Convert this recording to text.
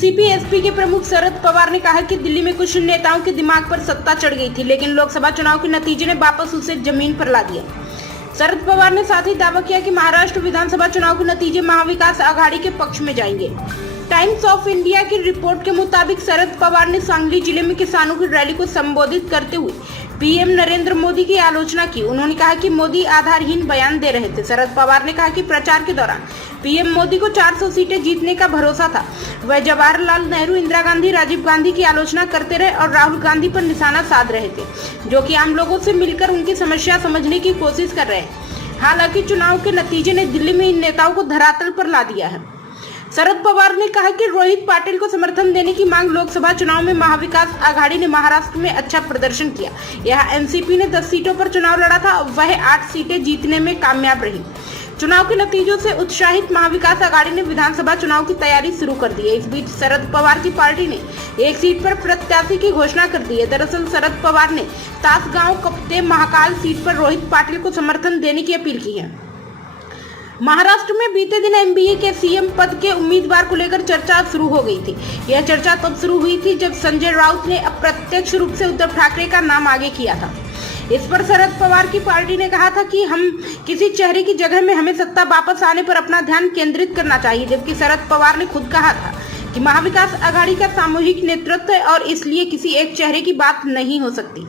NCP SP के प्रमुख शरद पवार ने कहा कि दिल्ली में कुछ नेताओं के दिमाग पर सत्ता चढ़ गई थी, लेकिन लोकसभा चुनाव के नतीजे ने वापस उसे जमीन पर ला दिया। शरद पवार ने साथ ही दावा किया कि महाराष्ट्र विधानसभा चुनाव के नतीजे महाविकास आघाड़ी के पक्ष में जाएंगे। टाइम्स ऑफ इंडिया की रिपोर्ट के मुताबिक शरद पवार ने सांगली जिले में किसानों की रैली को संबोधित करते हुए पीएम नरेंद्र मोदी की आलोचना की। उन्होंने कहा कि मोदी आधारहीन बयान दे रहे थे। शरद पवार ने कहा कि प्रचार के दौरान पीएम मोदी को 400 सीटें जीतने का भरोसा था। वह जवाहरलाल नेहरू, इंदिरा गांधी, राजीव गांधी की आलोचना करते रहे और राहुल गांधी पर निशाना साध रहे थे, जो कि आम लोगों से मिलकर उनकी समस्या समझने की कोशिश कर रहे हैं। हालांकि चुनाव के नतीजे ने दिल्ली में इन नेताओं को धरातल पर ला दिया है। शरद पवार ने कहा कि रोहित पाटिल को समर्थन देने की मांग लोकसभा चुनाव में महाविकास आघाड़ी ने महाराष्ट्र में अच्छा प्रदर्शन किया। यहाँ एनसीपी ने 10 सीटों पर चुनाव लड़ा था, वह 8 सीटें जीतने में कामयाब रही। चुनाव के नतीजों से उत्साहित महाविकास आघाड़ी ने विधानसभा चुनाव की तैयारी शुरू कर दी है। इस बीच शरद पवार की पार्टी ने 1 सीट पर प्रत्याशी की घोषणा कर दी है। दरअसल शरद पवार ने तासगांव कप्ते महाकाल सीट पर रोहित पाटिल को समर्थन देने की अपील की है। महाराष्ट्र में बीते दिन एमबीए के सीएम पद के उम्मीदवार को लेकर चर्चा शुरू हो गई थी। यह चर्चा तब शुरू हुई थी जब संजय राउत ने अप्रत्यक्ष रूप से उद्धव ठाकरे का नाम आगे किया था। इस पर शरद पवार की पार्टी ने कहा था कि हम किसी चेहरे की जगह में हमें सत्ता वापस आने पर अपना ध्यान केंद्रित करना चाहिए, जबकि शरद पवार ने खुद कहा था कि महाविकास आघाड़ी का सामूहिक नेतृत्व है और इसलिए किसी एक चेहरे की बात नहीं हो सकती।